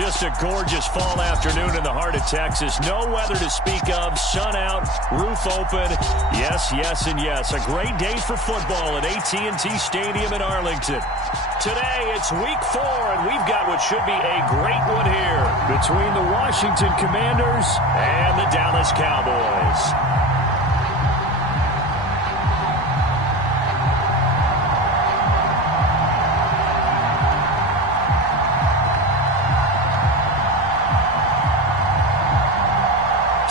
Just a gorgeous fall afternoon in the heart of Texas. No weather to speak of. Sun out, roof open. Yes, yes, and yes. A great day for football at AT&T Stadium in Arlington. Today, it's week 4, and we've got what should be a great one here between the Washington Commanders and the Dallas Cowboys.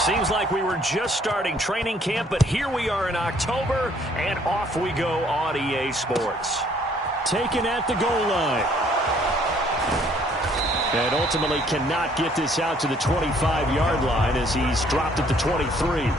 Seems like we were just starting training camp, but here we are in October, and off we go on EA Sports. Taken at the goal line. And ultimately cannot get this out to the 25-yard line as he's dropped at the 23.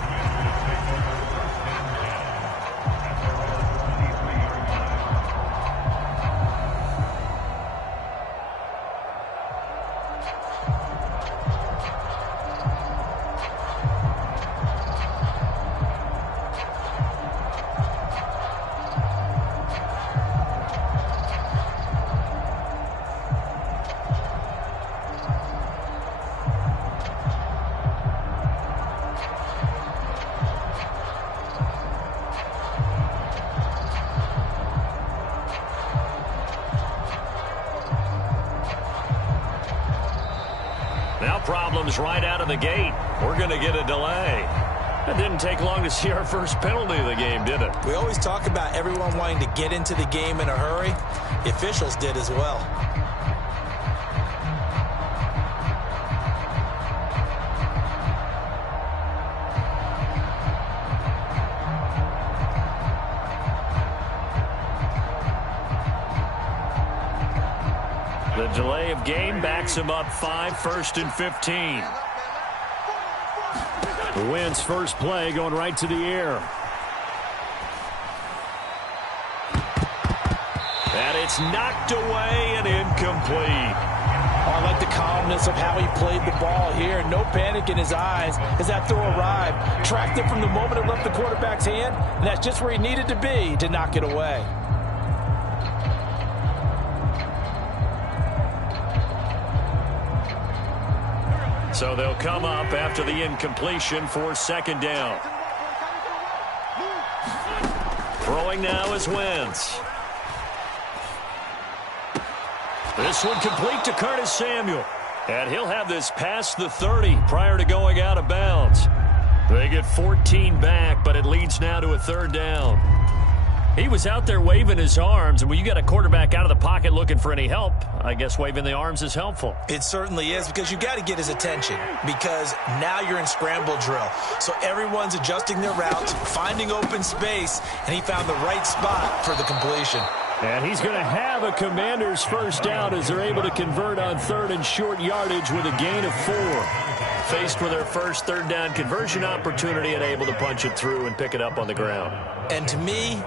Now problems right out of the gate. We're going to get a delay. It didn't take long to see our first penalty of the game, did it? We always talk about everyone wanting to get into the game in a hurry. The officials did as well. The delay of game backs him up 5, 1st and 15. The Wins first play going right to the air. And it's knocked away and incomplete. Oh, I like the calmness of how he played the ball here. No panic in his eyes as that throw arrived. Tracked it from the moment it left the quarterback's hand, and that's just where he needed to be to knock it away. So they'll come up after the incompletion for 2nd down. Throwing now is Wentz. This one complete to Curtis Samuel. And he'll have this past the 30 prior to going out of bounds. They get 14 back, but it leads now to a 3rd down. He was out there waving his arms, and when you got a quarterback out of the pocket looking for any help, I guess waving the arms is helpful. It certainly is, because you got to get his attention, because now you're in scramble drill. So everyone's adjusting their routes, finding open space, and he found the right spot for the completion. And he's going to have a Commanders first down as they're able to convert on 3rd and short yardage with a gain of 4. Faced with their first 3rd down conversion opportunity and able to punch it through and pick it up on the ground. And to me,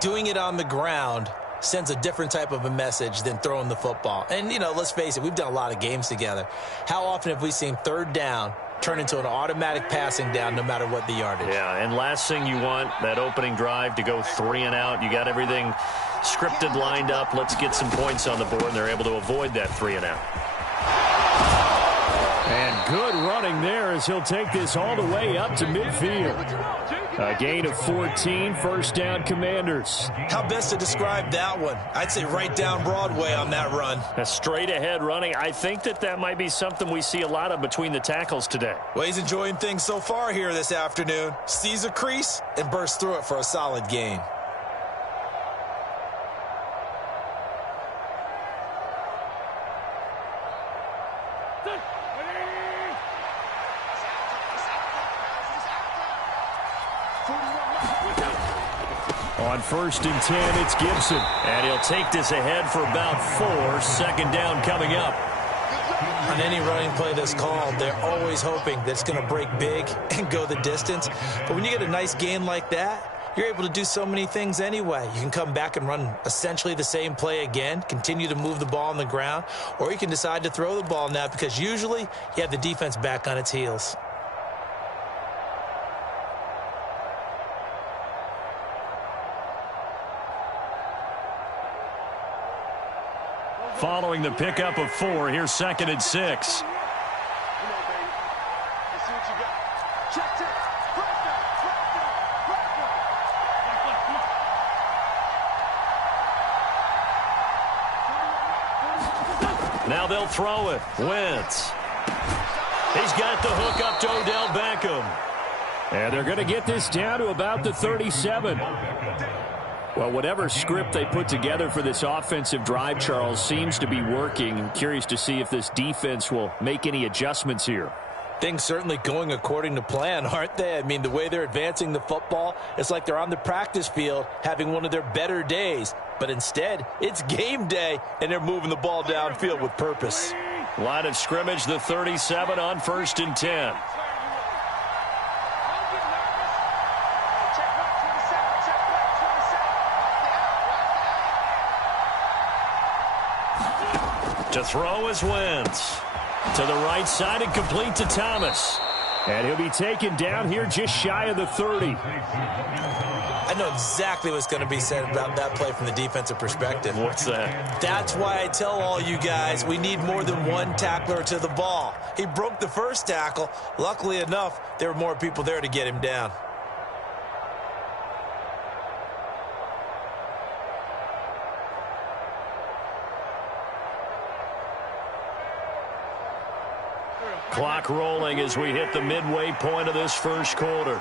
doing it on the ground sends a different type of a message than throwing the football. And, you know, let's face it, we've done a lot of games together. How often have we seen 3rd down turn into an automatic passing down no matter what the yardage? Yeah, and last thing you want, that opening drive to go 3 and out. You got everything scripted, lined up. Let's get some points on the board, and they're able to avoid that 3 and out. And good running there as he'll take this all the way up to midfield. A gain of 14, 1st down Commanders. How best to describe that one? I'd say right down Broadway on that run. A straight ahead running. I think that might be something we see a lot of between the tackles today. Well, he's enjoying things so far here this afternoon. Sees a crease and bursts through it for a solid gain. On 1st and 10, it's Gibson. And he'll take this ahead for about 4. 2nd down coming up. On any running play that's called, they're always hoping that it's going to break big and go the distance. But when you get a nice gain like that, you're able to do so many things anyway. You can come back and run essentially the same play again, continue to move the ball on the ground, or you can decide to throw the ball now because usually you have the defense back on its heels. following the pickup of 4. Here's 2nd and 6. Now they'll throw it. Wentz. He's got the hook up to Odell Beckham. And they're going to get this down to about the 37. Well, whatever script they put together for this offensive drive, Charles, seems to be working. I'm curious to see if this defense will make any adjustments here. Things certainly going according to plan, aren't they? I mean, the way they're advancing the football, it's like they're on the practice field having one of their better days. But instead, it's game day, and they're moving the ball downfield with purpose. Line of scrimmage, the 37 on 1st and 10. To throw is Wentz. To the right side and complete to Thomas. And he'll be taken down here just shy of the 30. I know exactly what's going to be said about that play from the defensive perspective. What's that? That's why I tell all you guys we need more than one tackler to the ball. He broke the first tackle. Luckily enough, there were more people there to get him down. Clock rolling as we hit the midway point of this first quarter.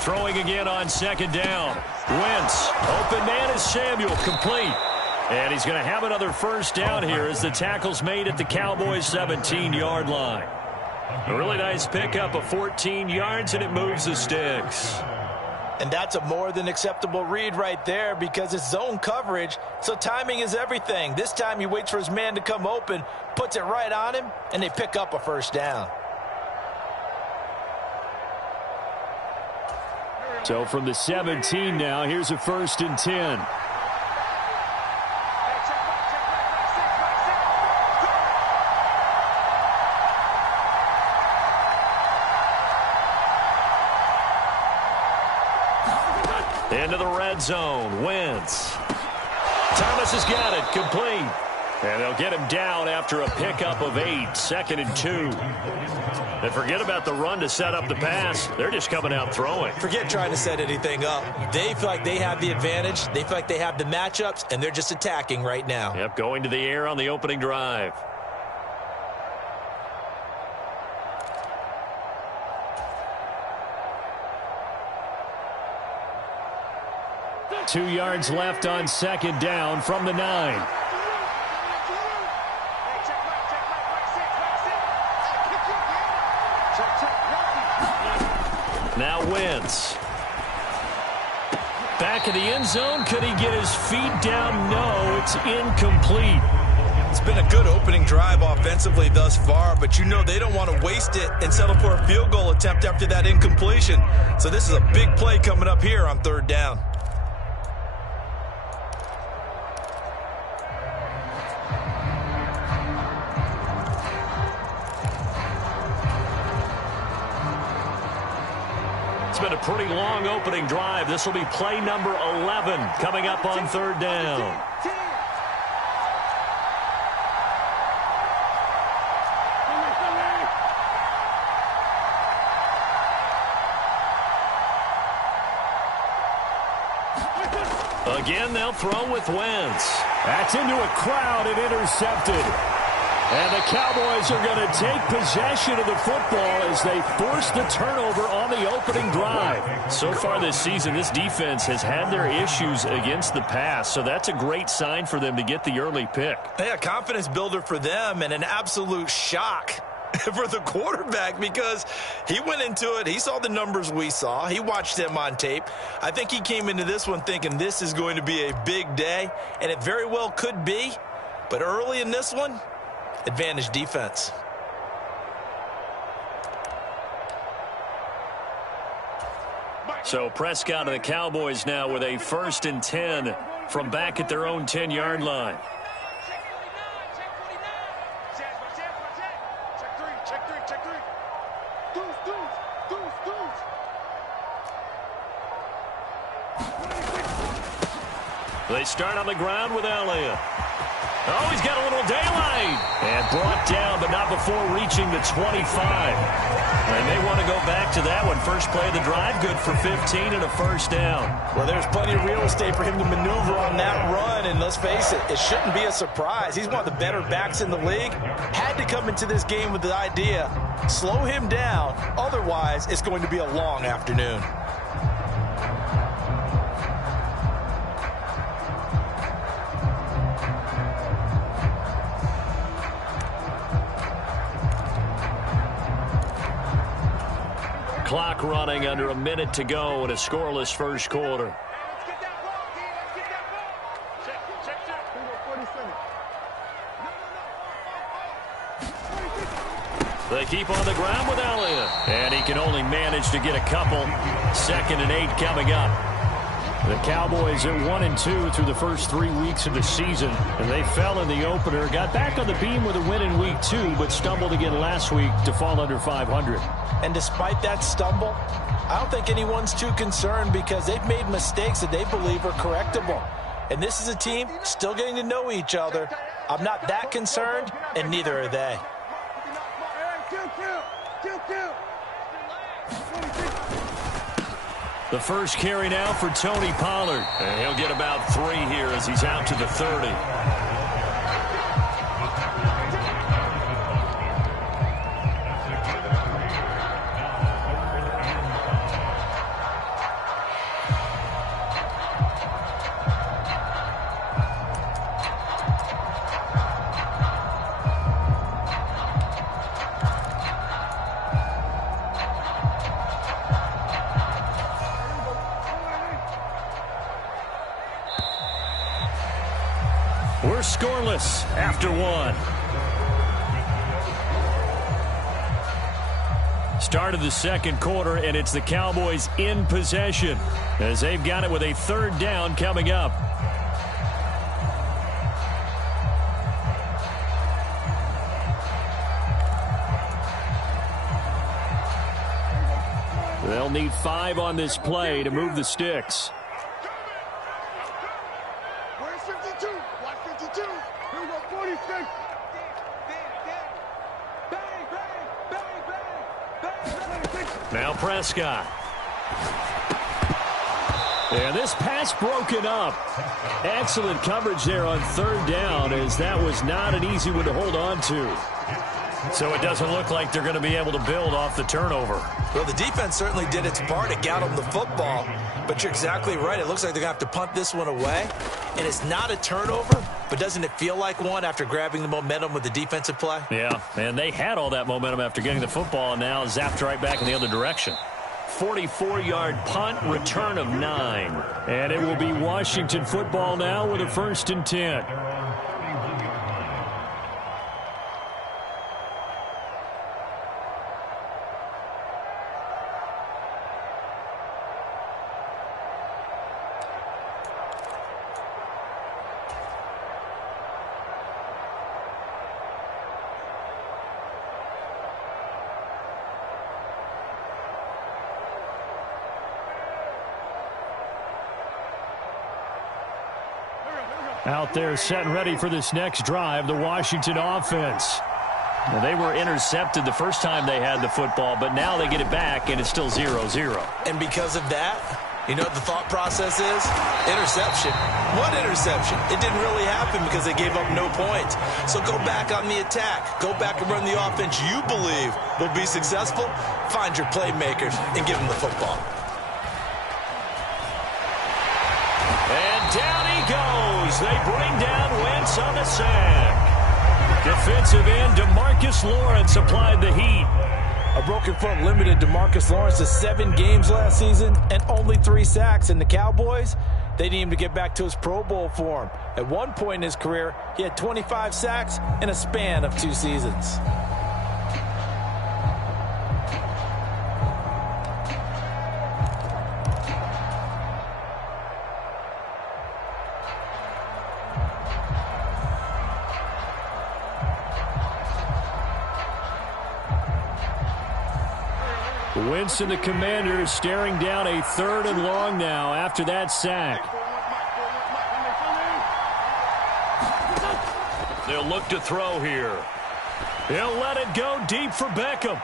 Throwing again on 2nd down. Wentz. Open man is Samuel. Complete. And he's going to have another first down here as the tackle's made at the Cowboys' 17-yard line. A really nice pickup of 14 yards, and it moves the sticks. And that's a more than acceptable read right there because it's zone coverage, so timing is everything. This time he waits for his man to come open, puts it right on him, and they pick up a first down. So from the 17 now, here's a 1st and 10. Into the red zone. Wentz. Thomas has got it. Complete. And they'll get him down after a pickup of 8. 2nd and 2. And forget about the run to set up the pass. They're just coming out throwing. Forget trying to set anything up. They feel like they have the advantage. They feel like they have the matchups, and they're just attacking right now. Yep, going to the air on the opening drive. Two yards left on 2nd down from the 9. Now Wentz. Back in the end zone. Could he get his feet down? No, it's incomplete. It's been a good opening drive offensively thus far, but you know they don't want to waste it and settle for a field goal attempt after that incompletion. So this is a big play coming up here on 3rd down. It's been a pretty long opening drive. This will be play number 11 coming up on 3rd down. Again, they'll throw with Wentz. That's into a crowd and intercepted. And the Cowboys are going to take possession of the football as they force the turnover on the opening drive. So far this season, this defense has had their issues against the pass, so that's a great sign for them to get the early pick. Yeah, confidence builder for them and an absolute shock for the quarterback because he went into it. He saw the numbers we saw. He watched them on tape. I think he came into this one thinking this is going to be a big day, and it very well could be. But early in this one, advantage defense. So Prescott and the Cowboys now with a 1st and 10 from back at their own 10-yard line. They start on the ground with Elliott. Oh, he's got a little daylight. And brought down, but not before reaching the 25. And they want to go back to that one. First play of the drive, good for 15 and a first down. Well, there's plenty of real estate for him to maneuver on that run. And let's face it, it shouldn't be a surprise. He's one of the better backs in the league. Had to come into this game with the idea, slow him down. Otherwise, it's going to be a long afternoon. Clock running, under a minute to go in a scoreless first quarter. They keep on the ground with Elliott. And he can only manage to get a couple. 2nd and 8 coming up. The Cowboys are 1-2 through the first 3 weeks of the season. And they fell in the opener. Got back on the beam with a win in week 2, but stumbled again last week to fall under 500. And despite that stumble, I don't think anyone's too concerned because they've made mistakes that they believe are correctable. And this is a team still getting to know each other. I'm not that concerned, and neither are they. The first carry now for Tony Pollard. And he'll get about 3 here as he's out to the 30. We're scoreless after 1. Start of the second quarter, and it's the Cowboys in possession as they've got it with a 3rd down coming up. They'll need 5 on this play to move the sticks. Now Prescott. And this pass broken up. Excellent coverage there on 3rd down, as that was not an easy one to hold on to. So it doesn't look like they're going to be able to build off the turnover. Well, the defense certainly did its part to get them the football. But you're exactly right. It looks like they're going to have to punt this one away. And it's not a turnover, but doesn't it feel like one after grabbing the momentum with the defensive play? Yeah, and they had all that momentum after getting the football, and now zapped right back in the other direction. 44-yard punt, return of 9. And it will be Washington football now with a 1st and 10. Out there set and ready for this next drive, the Washington offense. Well, they were intercepted the first time they had the football, but now they get it back, and it's still 0-0. And because of that, you know what the thought process is? Interception. What interception? It didn't really happen because they gave up no points. So go back on the attack. Go back and run the offense you believe will be successful. Find your playmakers and give them the football. And down he goes. They bring down Wentz on the sack. Defensive end DeMarcus Lawrence applied the heat. A broken foot limited DeMarcus Lawrence to 7 games last season and only 3 sacks. And the Cowboys, they need him to get back to his Pro Bowl form. At one point in his career, he had 25 sacks in a span of 2 seasons. Wentz and the Commanders staring down a 3rd and long now after that sack. They'll look to throw here. He'll let it go deep for Beckham.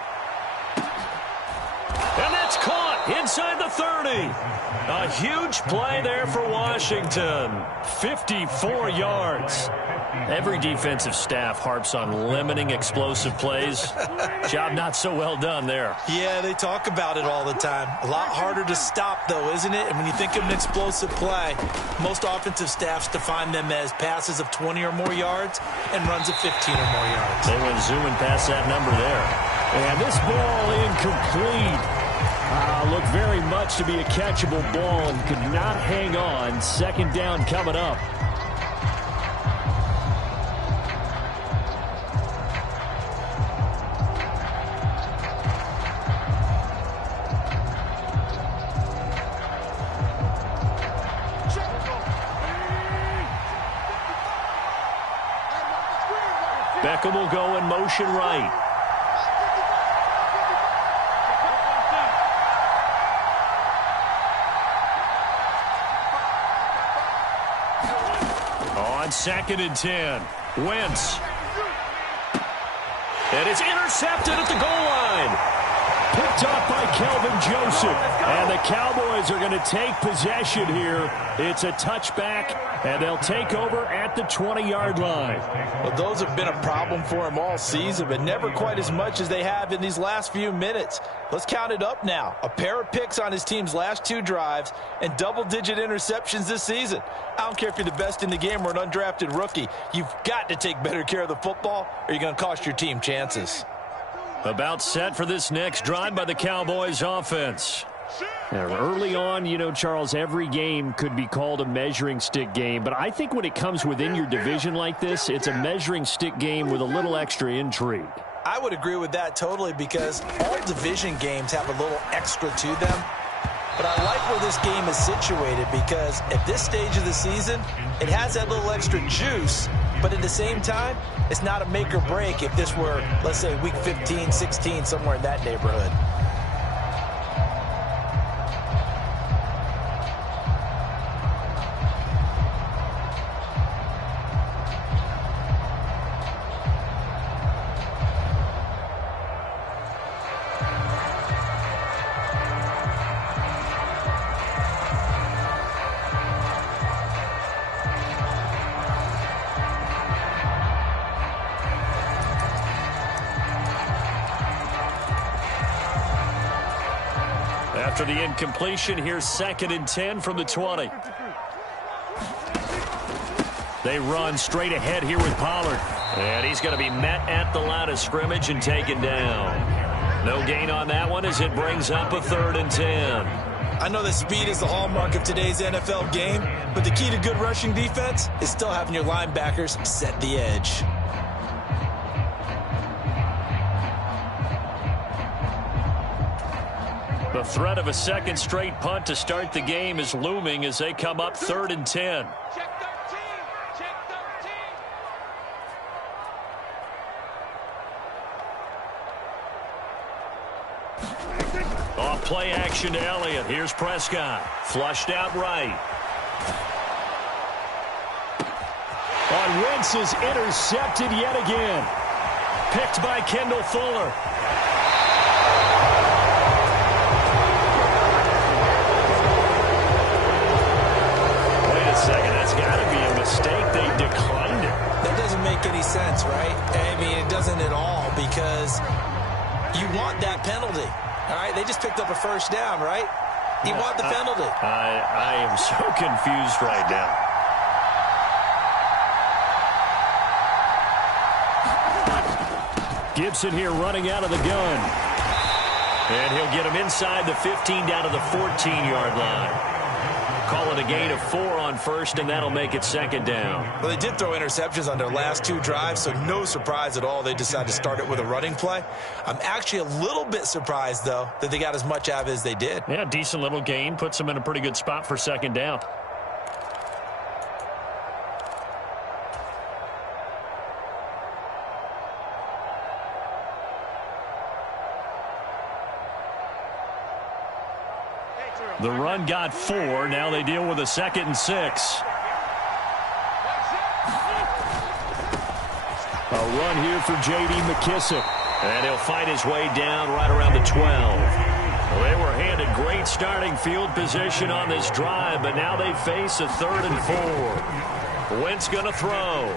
And that's caught inside the 30. A huge play there for Washington. 54 yards. Every defensive staff harps on limiting explosive plays. Job not so well done there. Yeah, they talk about it all the time. A lot harder to stop, though, isn't it? And when you think of an explosive play, most offensive staffs define them as passes of 20 or more yards and runs of 15 or more yards. They went zooming past that number there. And this ball incomplete. Looked very much to be a catchable ball and could not hang on. Second down coming up. Beckham will go in motion right. On 2nd and 10. Wentz. And it's intercepted at the goal line. Picked up by Kelvin Joseph. And the Cowboys are going to take possession here. It's a touchback, and they'll take over at the 20-yard line. Well, those have been a problem for him all season, but never quite as much as they have in these last few minutes. Let's count it up now. A pair of picks on his team's last 2 drives and double-digit interceptions this season. I don't care if you're the best in the game or an undrafted rookie. You've got to take better care of the football or you're going to cost your team chances. About set for this next drive by the Cowboys offense. Now, early on, you know, Charles, every game could be called a measuring stick game. But I think when it comes within your division like this, it's a measuring stick game with a little extra intrigue. I would agree with that totally because all division games have a little extra to them. But I like where this game is situated because at this stage of the season, it has that little extra juice. But at the same time, it's not a make or break if this were, let's say, week 15, 16, somewhere in that neighborhood. After the incompletion, here's 2nd and 10 from the 20. They run straight ahead here with Pollard. And he's going to be met at the line of scrimmage and taken down. No gain on that one as it brings up a 3rd and 10. I know that speed is the hallmark of today's NFL game, but the key to good rushing defense is still having your linebackers set the edge. The threat of a second straight punt to start the game is looming as they come up 3rd and 10. Check 13. Check 13. Off play action to Elliott. Here's Prescott. Flushed out right. On Wentz is intercepted yet again. Picked by Kendall Fuller. Second, that's got to be a mistake. They declined it. That doesn't make any sense, right? I mean, it doesn't at all because you want that penalty. All right, they just picked up a first down, right? You want the penalty. I am so confused right now. Gibson here running out of the gun. And he'll get him inside the 15 down to the 14-yard line. Call it a gain of 4 on first, and that'll make it 2nd down. Well, they did throw interceptions on their last 2 drives, so no surprise at all they decided to start it with a running play. I'm actually a little bit surprised, though, that they got as much out of it as they did. Yeah, decent little gain. Puts them in a pretty good spot for 2nd down. The run got 4. Now they deal with a 2nd and 6. A run here for J.D. McKissick. And he'll fight his way down right around the 12. Well, they were handed great starting field position on this drive, but now they face a 3rd and 4. Wentz going to throw.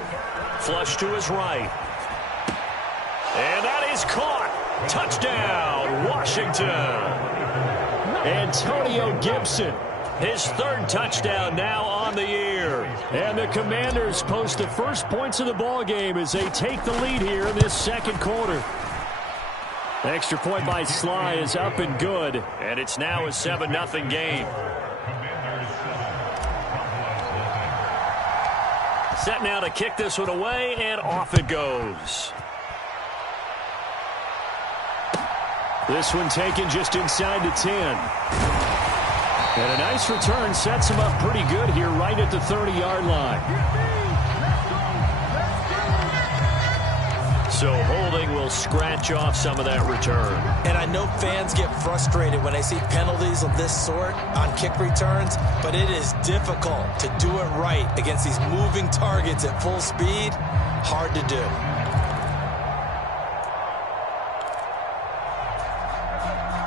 Flush to his right. And that is caught. Touchdown, Washington. Antonio Gibson, his 3rd touchdown now on the year. And the Commanders post the first points of the ball game as they take the lead here in this second quarter. Extra point by Sly is up and good, and it's now a 7-0 game. Set now to kick this one away, and off it goes. This one taken just inside the 10. And a nice return sets him up pretty good here right at the 30-yard line. So holding will scratch off some of that return. And I know fans get frustrated when they see penalties of this sort on kick returns, but it is difficult to do it right against these moving targets at full speed. Hard to do.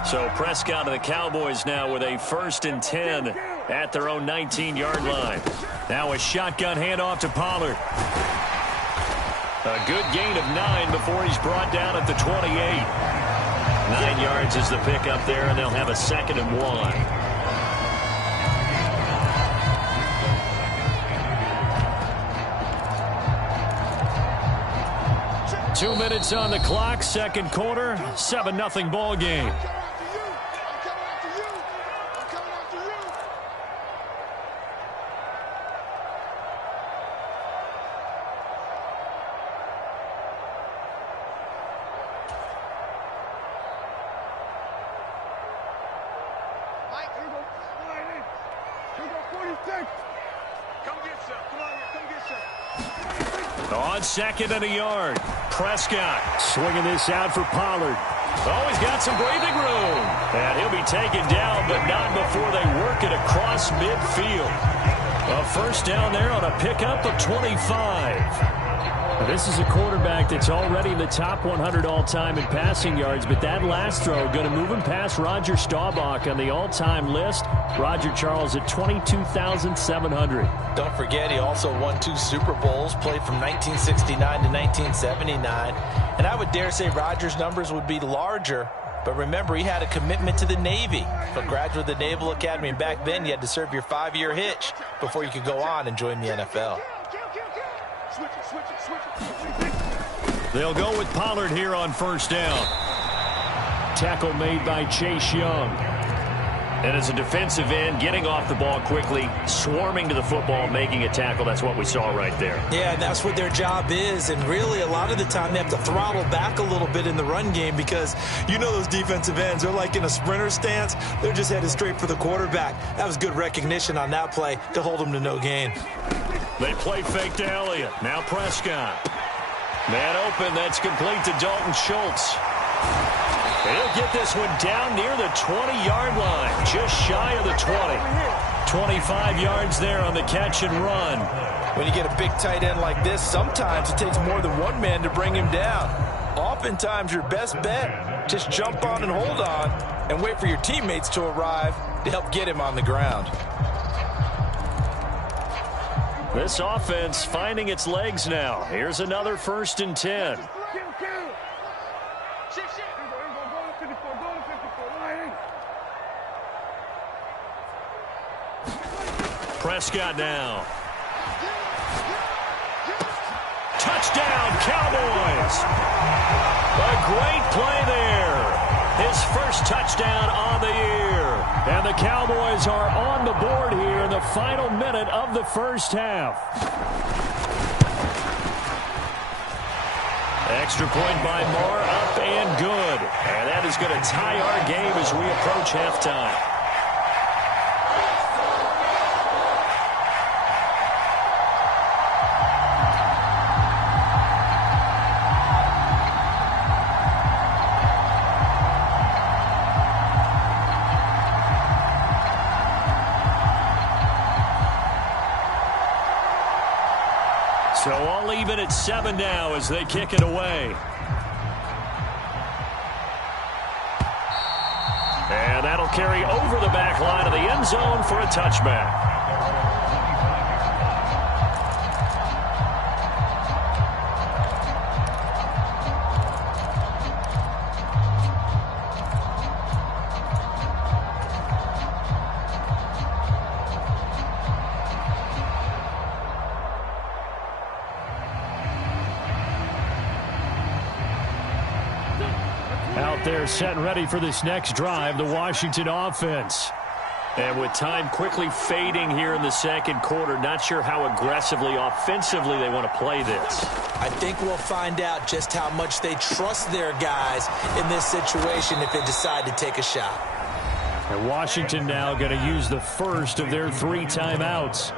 So Prescott and the Cowboys now with a 1st and 10 at their own 19-yard line. Now a shotgun handoff to Pollard. A good gain of 9 before he's brought down at the 28. 9 yards is the pickup there, and they'll have a 2nd and 1. 2 minutes on the clock, second quarter, 7-0 ball game. On 2nd and a yard. Prescott swinging this out for Pollard. Oh, he's got some breathing room. And he'll be taken down, but not before they work it across midfield. A first down there on a pickup of 25. Now, this is a quarterback that's already in the top 100 all-time in passing yards, but that last throw going to move him past Roger Staubach on the all-time list. Roger Charles at 22,700. Don't forget, he also won 2 Super Bowls, played from 1969 to 1979. And I would dare say Roger's numbers would be larger, but remember, he had a commitment to the Navy. For a graduate of the Naval Academy, and back then you had to serve your 5-year hitch before you could go on and join the NFL. They'll go with Pollard here on first down. Tackle made by Chase Young. And as a defensive end, getting off the ball quickly, swarming to the football, making a tackle. That's what we saw right there. Yeah, and that's what their job is. And really, a lot of the time, they have to throttle back a little bit in the run game because you know those defensive ends, they're like in a sprinter stance. They're just headed straight for the quarterback. That was good recognition on that play to hold them to no gain. They play fake to Elliott. Now Prescott. Man open. That's complete to Dalton Schultz. He'll get this one down near the 20-yard line, just shy of the 20. 25 yards there on the catch and run. When you get a big tight end like this, sometimes it takes more than one man to bring him down. Oftentimes, your best bet, just jump on and hold on and wait for your teammates to arrive to help get him on the ground. This offense finding its legs now. Here's another 1st and 10. Prescott now. Touchdown, Cowboys. A great play there. His first touchdown on the year. And the Cowboys are on the board here in the final minute of the first half. Extra point by Moore, up and good. And that is going to tie our game as we approach halftime. So all even at 7 now as they kick it away. And that'll carry over the back line of the end zone for a touchback. Out there set and ready for this next drive, the Washington offense. And with time quickly fading here in the second quarter, not sure how aggressively, offensively they want to play this. I think we'll find out just how much they trust their guys in this situation if they decide to take a shot. And Washington now going to use the first of their 3 timeouts,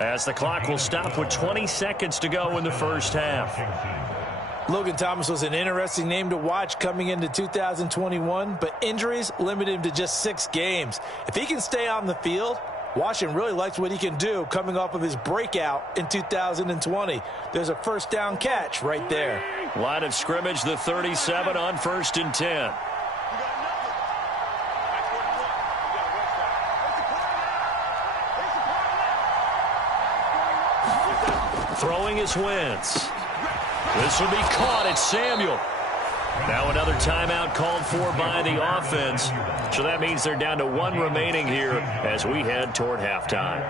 as the clock will stop with 20 seconds to go in the first half. Logan Thomas was an interesting name to watch coming into 2021, but injuries limited him to just 6 games. If he can stay on the field, Washington really likes what he can do coming off of his breakout in 2020. There's a first down catch right there. Line of scrimmage, the 37 on 1st and 10. Throwing is Wentz. This will be caught. It's Samuel. Now another timeout called for by the offense. So that means they're down to 1 remaining here as we head toward halftime.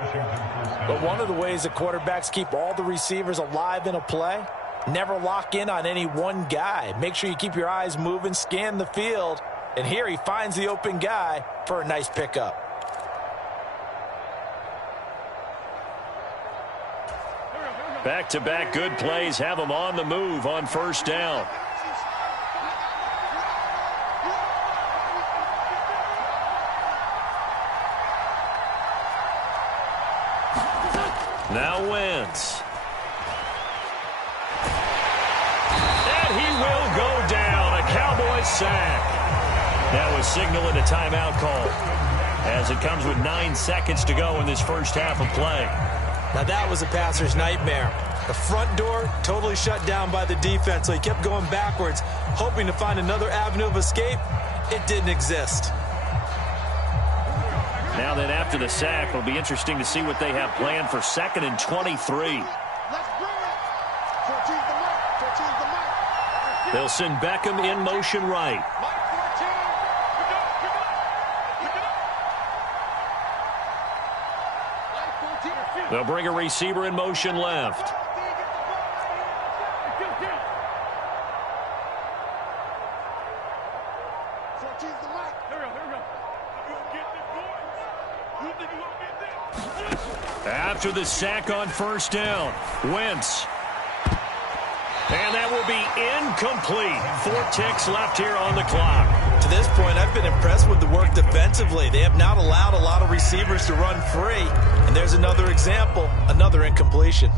But one of the ways the quarterbacks keep all the receivers alive in a play, never lock in on any one guy. Make sure you keep your eyes moving, scan the field. And here he finds the open guy for a nice pickup. Back-to-back good plays have them on the move on first down. Now Wentz. And he will go down. A Cowboys sack. That was signaling a timeout call, as it comes with 9 seconds to go in this first half of play. Now that was a passer's nightmare. The front door totally shut down by the defense, so he kept going backwards, hoping to find another avenue of escape. It didn't exist. Now then, after the sack, it'll be interesting to see what they have planned for 2nd and 23. They'll send Beckham in motion right. They'll bring a receiver in motion left. After the sack on first down, Wentz. And that will be incomplete. 4 ticks left here on the clock. To this point, I've been impressed with the work defensively. They have not allowed a lot of receivers to run free. And there's another example, another incompletion.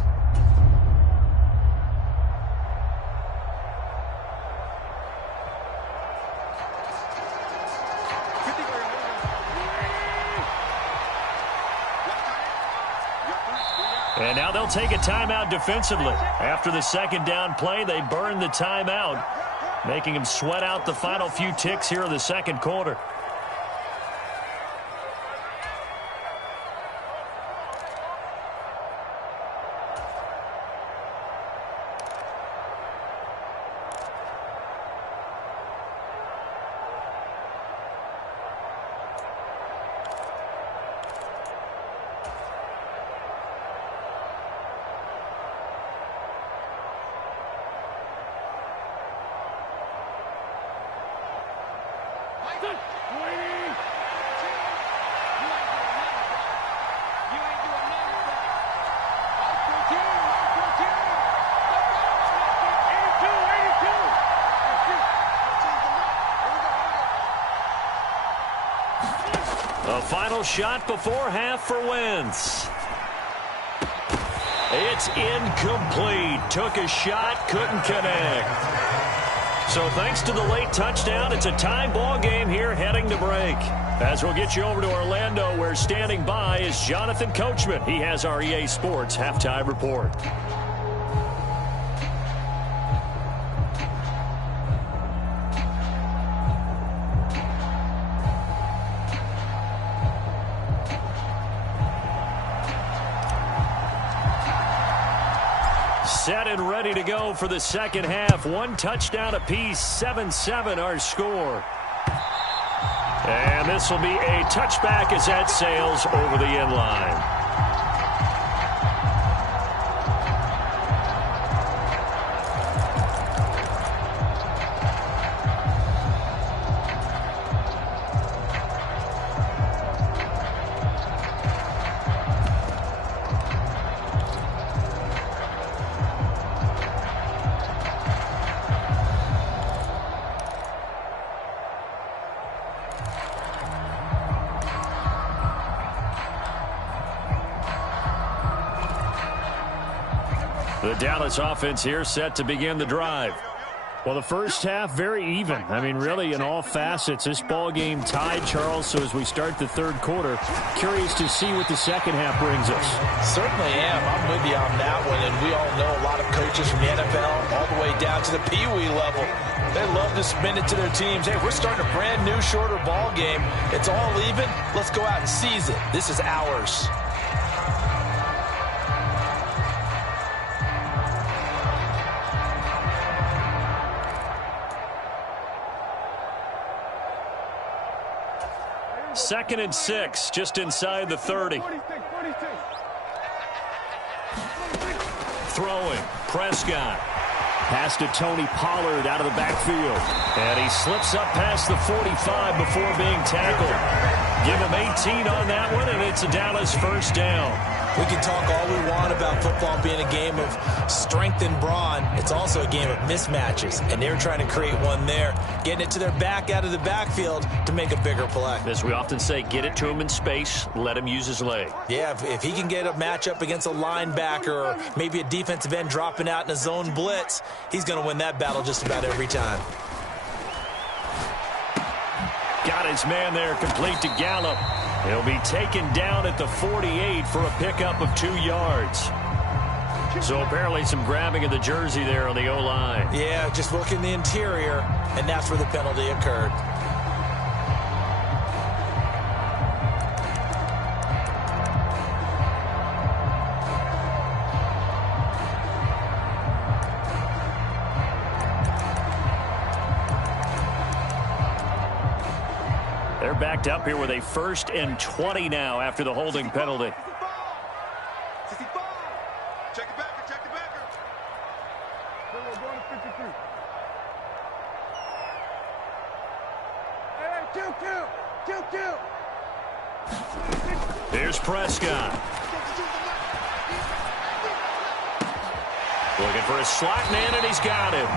And now they'll take a timeout defensively. After the second down play, they burn the timeout, making them sweat out the final few ticks here in the second quarter. A final shot before half for Wentz. It's incomplete. Took a shot, couldn't connect. So thanks to the late touchdown, it's a tie ball game here heading to break. As we'll get you over to Orlando, where standing by is Jonathan Coachman. He has our EA Sports halftime report. Set and ready to go for the second half. One touchdown apiece, 7-7 our score. And this will be a touchback as that sails over the end line. The Dallas offense here set to begin the drive. Well, the first half, very even. I mean, really, in all facets, this ball game tied, Charles. So as we start the third quarter, curious to see what the second half brings us. Certainly am. I'm with you on that one. And we all know a lot of coaches from the NFL all the way down to the Pee-wee level. They love to spin it to their teams. Hey, we're starting a brand new, shorter ball game. It's all even. Let's go out and seize it. This is ours. Second and 6, just inside the 30. Throwing, Prescott. Pass to Tony Pollard out of the backfield. And he slips up past the 45 before being tackled. Give him 18 on that one, and it's a Dallas first down. We can talk all we want about football being a game of strength and brawn. It's also a game of mismatches, and they're trying to create one there, getting it to their back out of the backfield to make a bigger play. As we often say, get it to him in space, let him use his leg. Yeah, if he can get a matchup against a linebacker or maybe a defensive end dropping out in a zone blitz, he's going to win that battle just about every time. Got his man there, complete to Gallup. He'll be taken down at the 48 for a pickup of 2 yards. So apparently some grabbing of the jersey there on the O-line. Yeah, just look in the interior, and that's where the penalty occurred. They're backed up here with a 1st and 20 now after the holding penalty. Check it back, check it back. Here's Prescott. Looking for a slot man, and he's got him.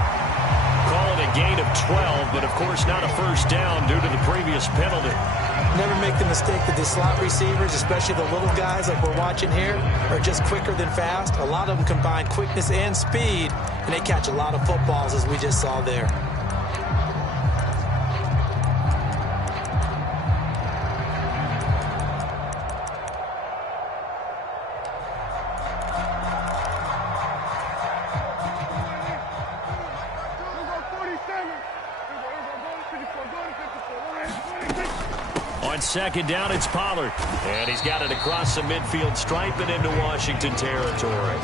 Call it a gain of 12, but of course not a first down due to the previous penalty. Never make the mistake that the slot receivers, especially the little guys like we're watching here, are just quicker than fast. A lot of them combine quickness and speed, and they catch a lot of footballs, as we just saw there. On second down, it's Pollard. And he's got it across the midfield stripe and into Washington territory.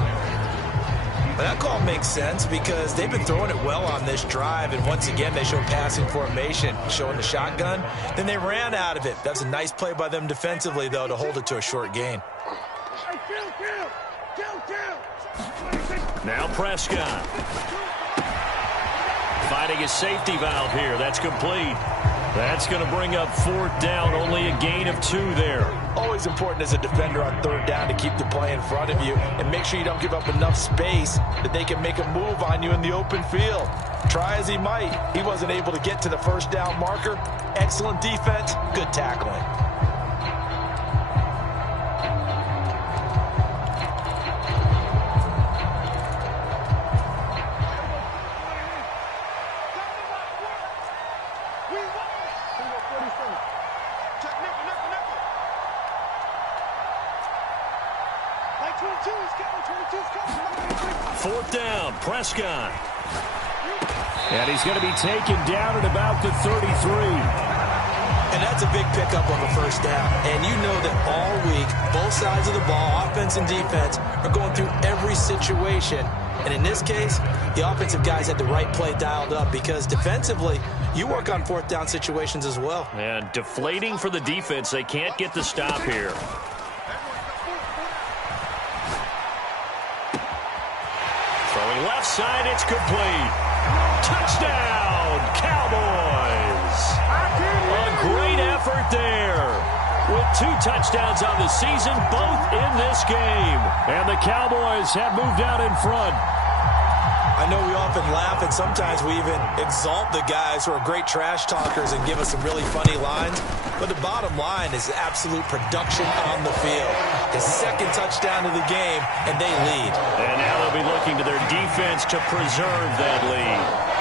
But that call makes sense because they've been throwing it well on this drive, and once again they show passing formation, showing the shotgun. Then they ran out of it. That's a nice play by them defensively, though, to hold it to a short gain. Now Prescott. Fighting his safety valve here. That's complete. That's going to bring up 4th down. Only a gain of 2 there. Always important as a defender on 3rd down to keep the play in front of you and make sure you don't give up enough space that they can make a move on you in the open field. Try as he might, he wasn't able to get to the 1st down marker. Excellent defense, good tackling. Fourth down, Prescott. And he's going to be taken down at about the 33. And that's a big pickup on the 1st down. And you know that all week, both sides of the ball, offense and defense, are going through every situation And in this case, the offensive guys had the right play dialed up because defensively, you work on fourth down situations as well. And deflating for the defense. They can't get the stop here. Throwing left side, it's complete. Touchdown, Cowboys. A great effort there. With 2 touchdowns on the season, both in this game. And the Cowboys have moved out in front. I know we often laugh, and sometimes we even exalt the guys who are great trash talkers and give us some really funny lines. But the bottom line is absolute production on the field. His second touchdown of the game, and they lead. And now they'll be looking to their defense to preserve that lead.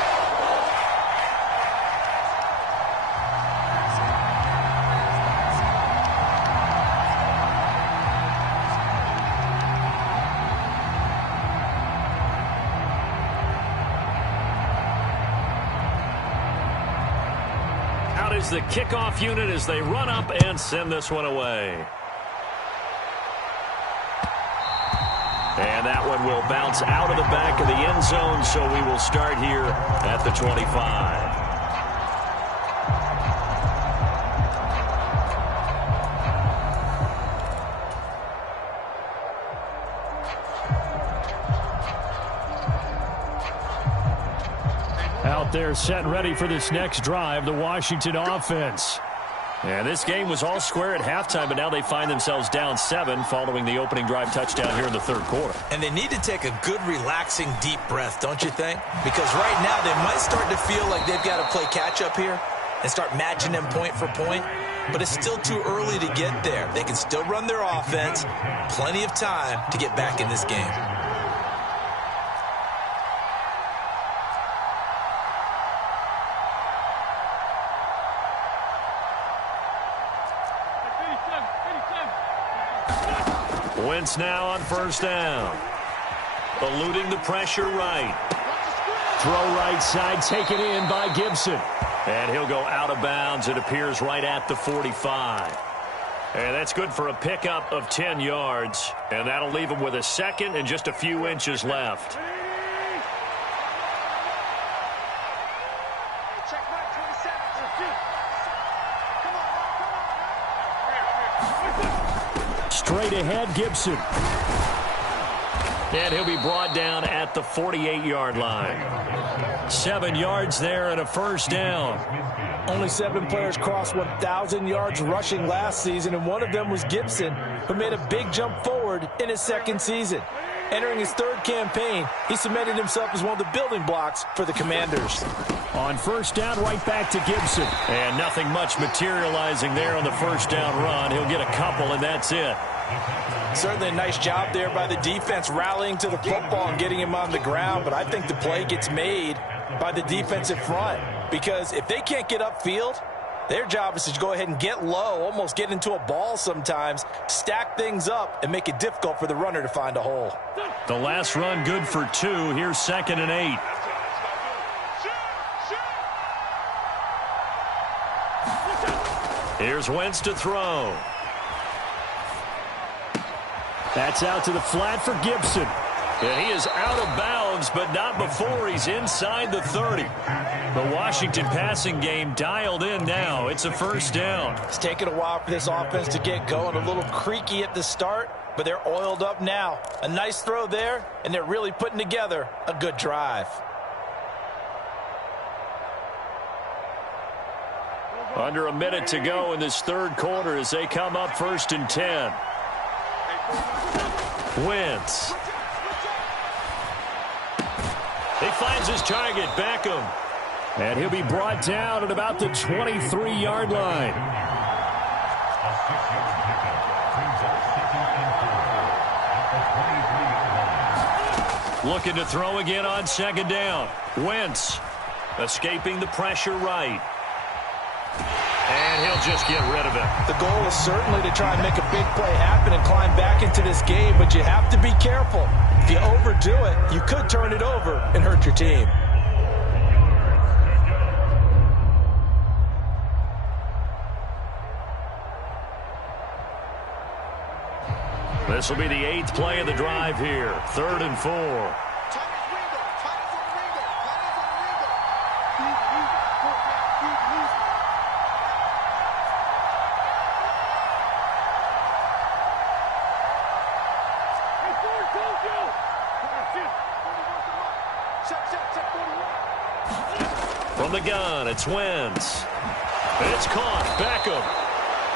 Is the kickoff unit as they run up and send this one away. And that one will bounce out of the back of the end zone, so we will start here at the 25. Out there set and ready for this next drive, the Washington offense. And this game was all square at halftime, but now they find themselves down 7 following the opening drive touchdown here in the third quarter. And they need to take a good, relaxing, deep breath, don't you think? Because right now they might start to feel like they've got to play catch-up here and start matching them point for point. But it's still too early to get there. They can still run their offense. Plenty of time to get back in this game. Wentz now on first down. Eluding the pressure right. Throw right side, taken in by Gibson. And he'll go out of bounds. It appears right at the 45. And that's good for a pickup of 10 yards. And that'll leave him with a second and just a few inches left. Straight ahead, Gibson. And he'll be brought down at the 48-yard line. 7 yards there and a first down. Only 7 players crossed 1,000 yards rushing last season, and one of them was Gibson, who made a big jump forward in his second season. Entering his third campaign, he cemented himself as one of the building blocks for the Commanders. On first down, right back to Gibson. And nothing much materializing there on the first down run. He'll get a couple, and that's it. Certainly a nice job there by the defense rallying to the football and getting him on the ground, but I think the play gets made by the defensive front because if they can't get upfield, their job is to go ahead and get low, almost get into a ball sometimes, stack things up, and make it difficult for the runner to find a hole. The last run good for 2. Here's 2nd and 8. Here's Wentz to throw. That's out to the flat for Gibson. And he is out of bounds, but not before he's inside the 30. The Washington passing game dialed in now. It's a first down. It's taken a while for this offense to get going. A little creaky at the start, but they're oiled up now. A nice throw there, and they're really putting together a good drive. Under a minute to go in this third quarter as they come up 1st and 10. Wentz. He finds his target, Beckham. And he'll be brought down at about the 23-yard line. Looking to throw again on 2nd down. Wentz escaping the pressure right. And he'll just get rid of it. The goal is certainly to try and make a big play happen and climb back into this game, but you have to be careful. If you overdo it, you could turn it over and hurt your team. This will be the 8th play of the drive here. 3rd and 4. From the gun, it's Wentz. It's caught. Beckham.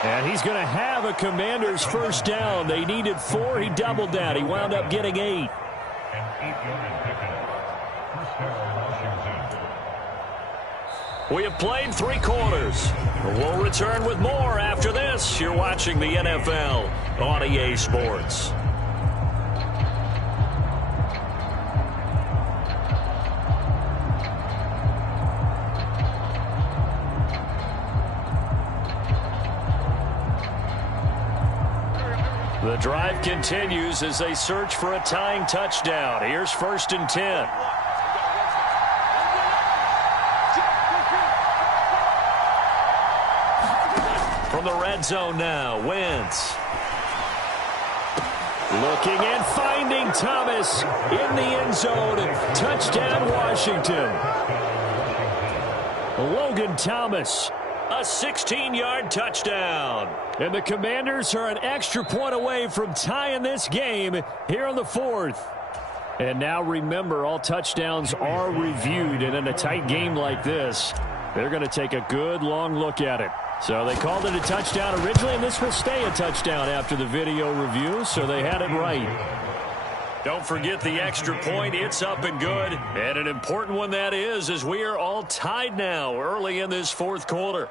And he's going to have a Commanders first down. They needed 4. He doubled that. He wound up getting 8. We have played 3 quarters. We'll return with more after this. You're watching the NFL on EA Sports. The drive continues as they search for a tying touchdown. Here's 1st and 10. From the red zone now, Wentz. Looking and finding Thomas in the end zone. Touchdown, Washington. Logan Thomas. A 16-yard touchdown. And the Commanders are an extra point away from tying this game here in the 4th. And now remember, all touchdowns are reviewed. And in a tight game like this, they're going to take a good long look at it. So they called it a touchdown originally, and this will stay a touchdown after the video review, so they had it right. Don't forget the extra point. It's up and good. And an important one that is, as we are all tied now early in this 4th quarter.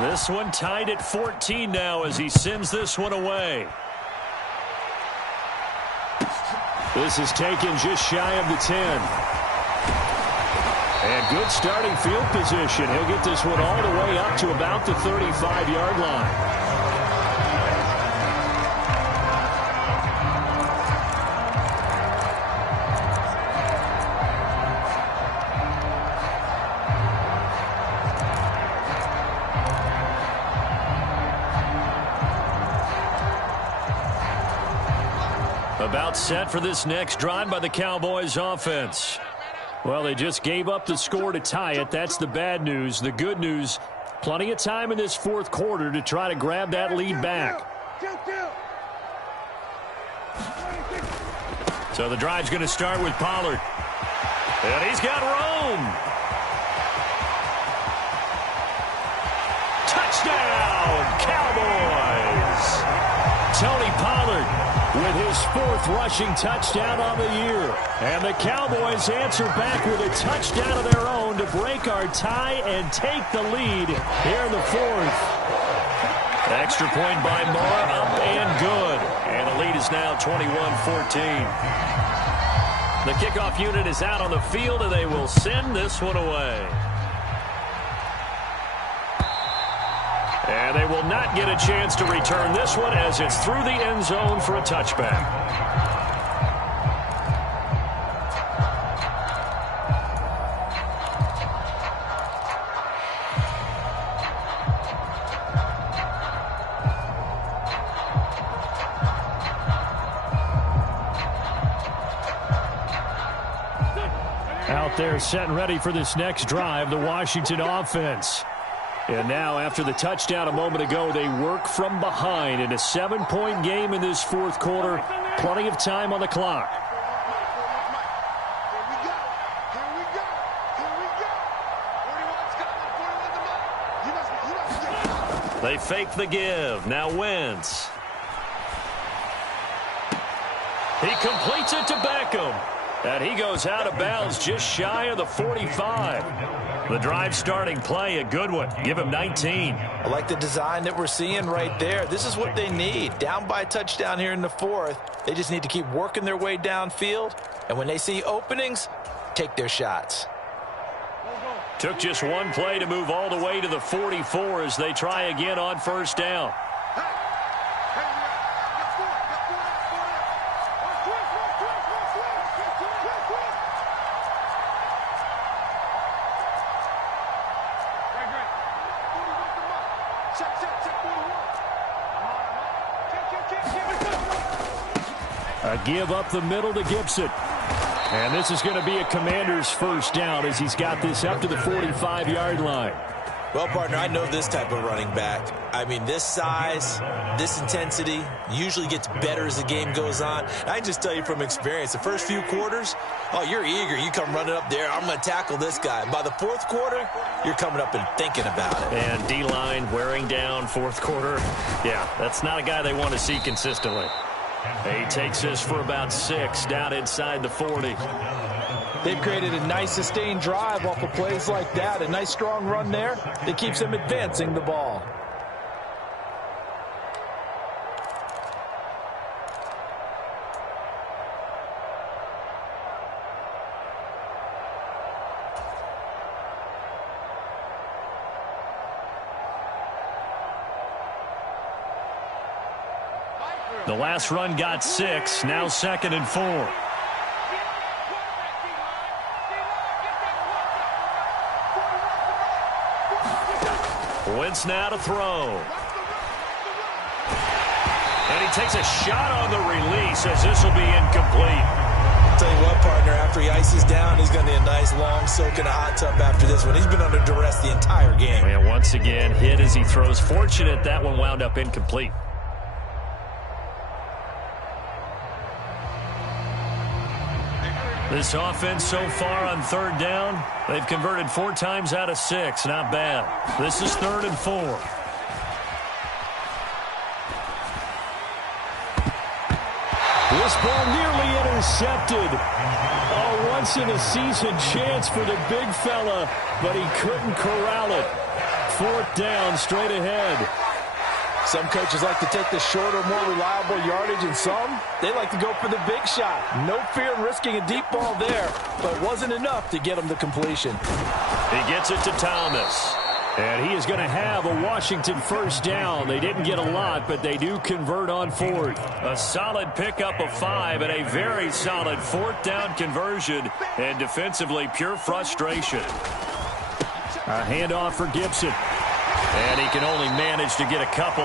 This one tied at 14 now as he sends this one away. This is taken just shy of the 10. And good starting field position. He'll get this one all the way up to about the 35-yard line. About set for this next drive by the Cowboys offense. Well, they just gave up the score to tie it. That's the bad news. The good news, plenty of time in this 4th quarter to try to grab that lead back. So the drive's going to start with Pollard. And he's got Rome. Touchdown, Cowboys. Tony Pollard with his 4th rushing touchdown on the year. And the Cowboys answer back with a touchdown of their own to break our tie and take the lead here in the 4th. Extra point by Moore, up and good. And the lead is now 21-14. The kickoff unit is out on the field, and they will send this one away. And they will not get a chance to return this one as it's through the end zone for a touchback. Out there set and ready for this next drive, the Washington offense. And now, after the touchdown a moment ago, they work from behind in a 7-point game in this 4th quarter. Plenty of time on the clock. They fake the give. Now Wentz. He completes it to Beckham. And he goes out of bounds just shy of the 45. The drive starting play, a good one. Give him 19. I like the design that we're seeing right there. This is what they need. Down by a touchdown here in the 4th. They just need to keep working their way downfield. And when they see openings, take their shots. Took just one play to move all the way to the 44 as they try again on 1st down. A give up the middle to Gibson. And this is going to be a Commander's first down as he's got this up to the 45-yard line. Well, partner, I know this type of running back. I mean, this size, this intensity usually gets better as the game goes on. I can just tell you from experience, the first few quarters, oh, you're eager. You come running up there, I'm going to tackle this guy. By the fourth quarter, you're coming up and thinking about it. And D-line wearing down fourth quarter. Yeah, that's not a guy they want to see consistently. He takes this for about 6 down inside the 40. They've created a nice sustained drive off of plays like that. A nice strong run there that keeps them advancing the ball. The last run got 6, now 2nd and 4. Wentz now to throw. And he takes a shot on the release as this will be incomplete. Tell you what, partner, after he ices down, he's going to need a nice long soak in a hot tub after this one. He's been under duress the entire game. And once again, hit as he throws. Fortunate that one wound up incomplete. This offense so far on 3rd down, they've converted 4 times out of 6. Not bad. This is 3rd and 4. This ball nearly intercepted. A once-in-a-season chance for the big fella, but he couldn't corral it. 4th down, straight ahead. Some coaches like to take the shorter, more reliable yardage, and some, they like to go for the big shot. No fear in risking a deep ball there, but it wasn't enough to get him to completion. He gets it to Thomas. And he is going to have a Washington 1st down. They didn't get a lot, but they do convert on 4th. A solid pickup of 5 and a very solid 4th down conversion. And defensively, pure frustration. A handoff for Gibson. And he can only manage to get a couple.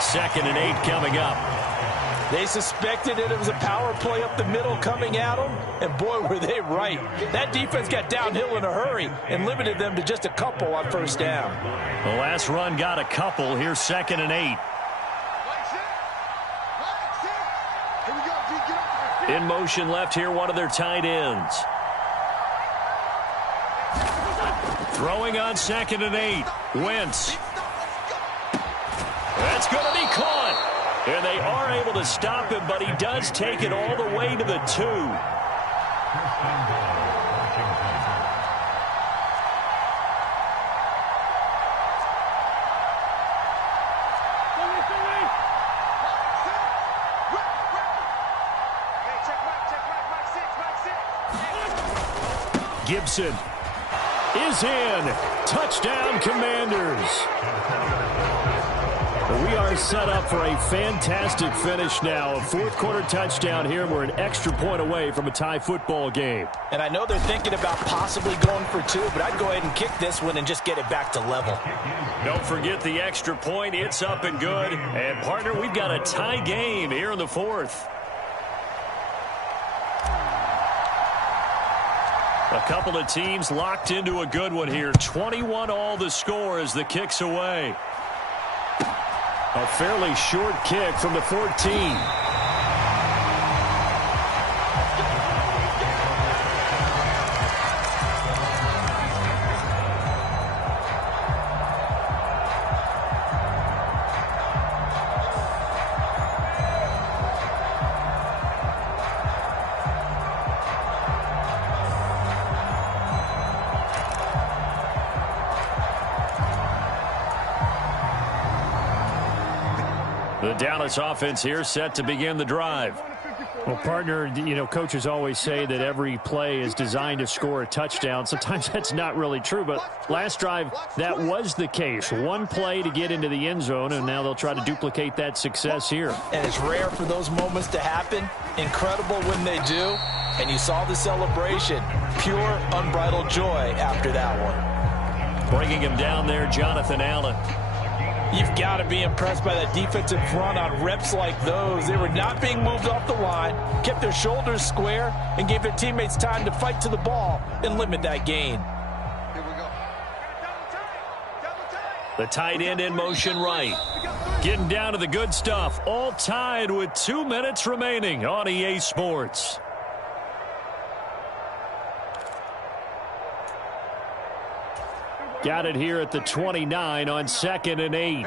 2nd and 8 coming up. They suspected that it was a power play up the middle coming at them, and boy, were they right. That defense got downhill in a hurry and limited them to just a couple on 1st down. The last run got a couple. Here's 2nd and 8. In motion left here, one of their tight ends. Throwing on 2nd and 8. Wentz. That's going to be caught. And they are able to stop him, but he does take it all the way to the 2. Gibson is in. Touchdown, Commanders. We are set up for a fantastic finish now. A 4th quarter touchdown here. We're an extra point away from a tie football game. And I know they're thinking about possibly going for 2, but I'd go ahead and kick this one and just get it back to level. Don't forget the extra point. It's up and good. And, partner, we've got a tie game here in the 4th. A couple of teams locked into a good one here. 21 all the score as the kick's away. A fairly short kick from the 14. The Dallas offense here set to begin the drive. Well, partner, you know, coaches always say that every play is designed to score a touchdown. Sometimes that's not really true, but last drive, that was the case. One play to get into the end zone, and now they'll try to duplicate that success here. And it's rare for those moments to happen. Incredible when they do. And you saw the celebration. Pure, unbridled joy after that one. Bringing him down there, Jonathan Allen. You've got to be impressed by that defensive front on reps like those. They were not being moved off the line, kept their shoulders square, and gave their teammates time to fight to the ball and limit that gain. Here we go. The tight end in motion right. Getting down to the good stuff. All tied with 2 minutes remaining on EA Sports. Got it here at the 29 on 2nd and 8.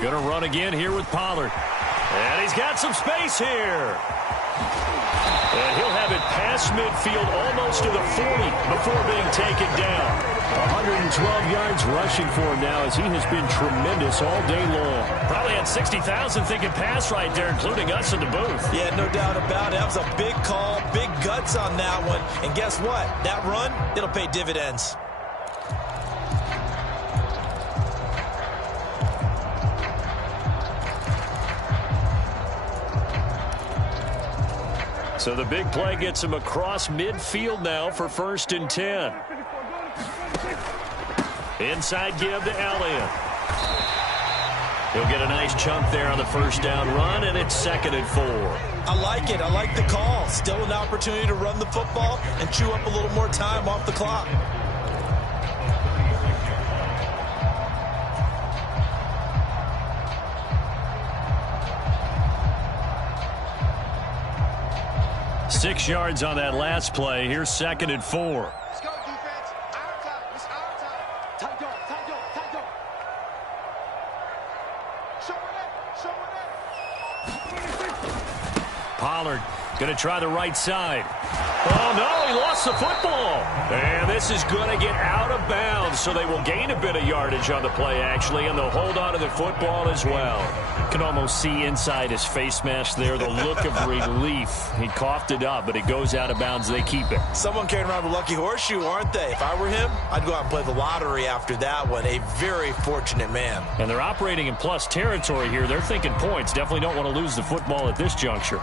Going to run again here with Pollard. And he's got some space here. And he'll have it past midfield almost to the 40 before being taken down. 112 yards rushing for him now as he has been tremendous all day long. Probably had 60,000 thinking pass right there, including us in the booth. Yeah, no doubt about it. That was a big call, big guts on that one. And guess what? That run, it'll pay dividends. So the big play gets him across midfield now for 1st and 10. Inside give to Elliott. He'll get a nice chunk there on the 1st down run, and it's 2nd and 4. I like it. I like the call. Still an opportunity to run the football and chew up a little more time off the clock. Six yards on that last play. Here's 2nd and 4. Let's go, defense. Our time. It's our time. Tight dog, tight dog, tight dog. Show it. Pollard going to try the right side. Oh, no, he lost the football. And this is going to get out of bounds, so they will gain a bit of yardage on the play, actually, and they'll hold on to the football as well. Can almost see inside his face mask there the look of relief. He coughed it up, but it goes out of bounds. They keep it. Someone carrying around a lucky horseshoe, aren't they? If I were him, I'd go out and play the lottery after that one. A very fortunate man. And they're operating in plus territory here. They're thinking points. Definitely don't want to lose the football at this juncture.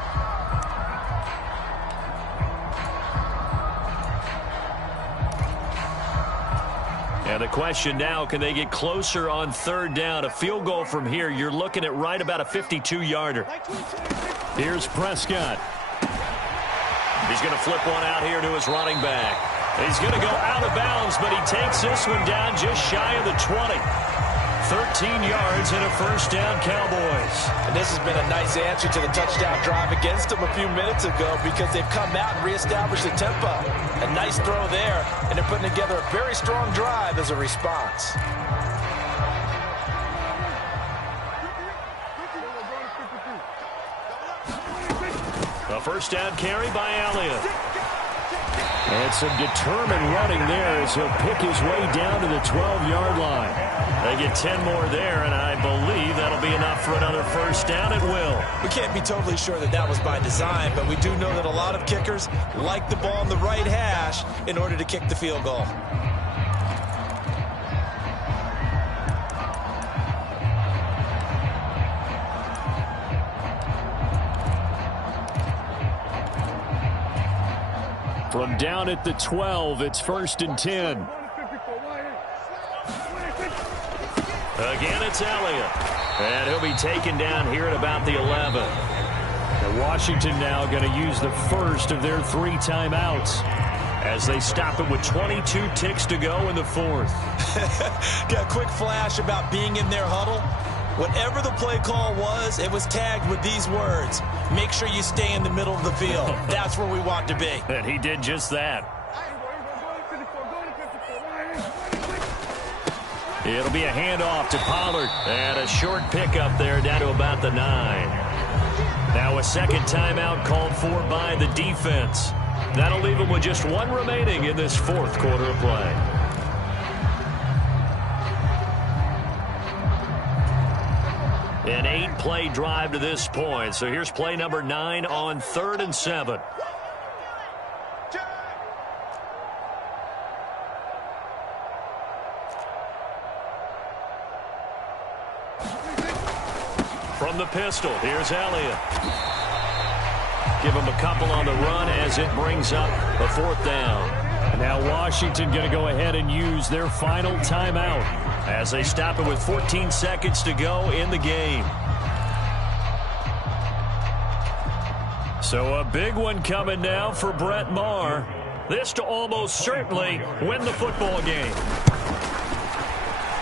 And the question now, can they get closer on 3rd down? A field goal from here, you're looking at right about a 52-yarder. Here's Prescott. He's going to flip one out here to his running back. He's going to go out of bounds, but he takes this one down just shy of the 20. 13 yards and a 1st down, Cowboys. And this has been a nice answer to the touchdown drive against them a few minutes ago because they've come out and reestablished the tempo. A nice throw there, and they're putting together a very strong drive as a response. A 1st down carry by Elliott. And some determined running there as he'll pick his way down to the 12-yard line. They get 10 more there, and I believe that'll be enough for another 1st down at will. We can't be totally sure that that was by design, but we do know that a lot of kickers like the ball on the right hash in order to kick the field goal. From down at the 12, it's 1st and 10. Again, it's Elliott. And he'll be taken down here at about the 11. And Washington now going to use the first of their 3 timeouts as they stop it with 22 ticks to go in the 4th. Got a quick flash about being in their huddle. Whatever the play call was, it was tagged with these words. Make sure you stay in the middle of the field. That's where we want to be. And he did just that. It'll be a handoff to Pollard. And a short pickup there down to about the 9. Now a 2nd timeout called for by the defense. That'll leave them with just 1 remaining in this 4th quarter of play. An 8-play drive to this point. So here's play number 9 on 3rd and 7. From the pistol, here's Elliott. Give him a couple on the run as it brings up a 4th down. And now Washington going to go ahead and use their final timeout as they stop it with 14 seconds to go in the game. So a big one coming now for Brett Maher. This to almost certainly win the football game.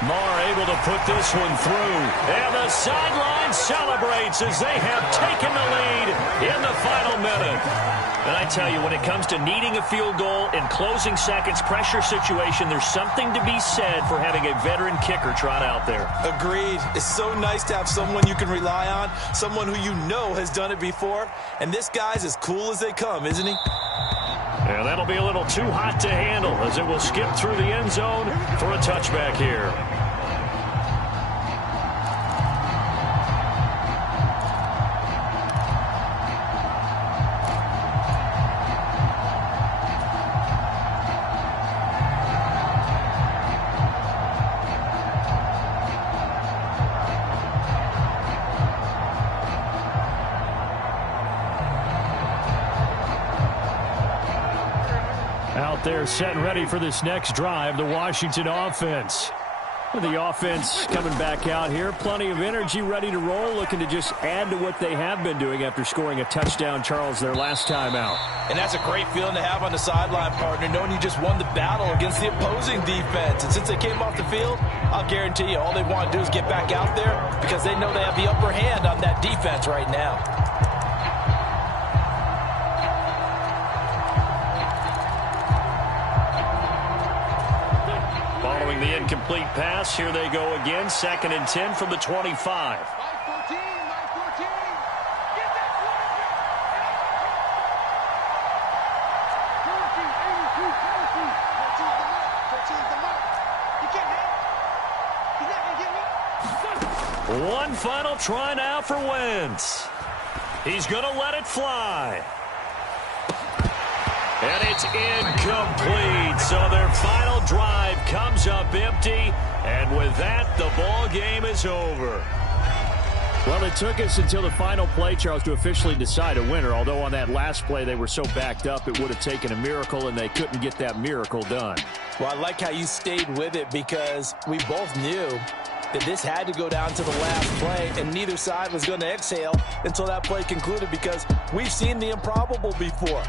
Maher able to put this one through. And the sideline celebrates as they have taken the lead in the final minute. And I tell you, when it comes to needing a field goal in closing seconds, pressure situation, there's something to be said for having a veteran kicker trot out there. Agreed. It's so nice to have someone you can rely on, someone who you know has done it before. And this guy's as cool as they come, isn't he? And that'll be a little too hot to handle as it will skip through the end zone for a touchback here. Out there set and ready for this next drive, the Washington offense. The offense coming back out here. Plenty of energy, ready to roll, looking to just add to what they have been doing after scoring a touchdown, Charles, their last time out. And that's a great feeling to have on the sideline, partner, knowing you just won the battle against the opposing defense. And since they came off the field, I'll guarantee you all they want to do is get back out there because they know they have the upper hand on that defense right now. Following the incomplete pass, here they go again. 2nd and 10 from the 25. My 14, my 14. Get that 14, 82, 14 the mark. You can't have. He's not going to get me. One final try now for Wentz. He's going to let it fly. And it's incomplete. So their final drive comes up empty. And with that, the ball game is over. Well, it took us until the final play, Charles, to officially decide a winner. Although on that last play they were so backed up, it would have taken a miracle, and they couldn't get that miracle done. Well, I like how you stayed with it because we both knew that this had to go down to the last play, and neither side was going to exhale until that play concluded because we've seen the improbable before.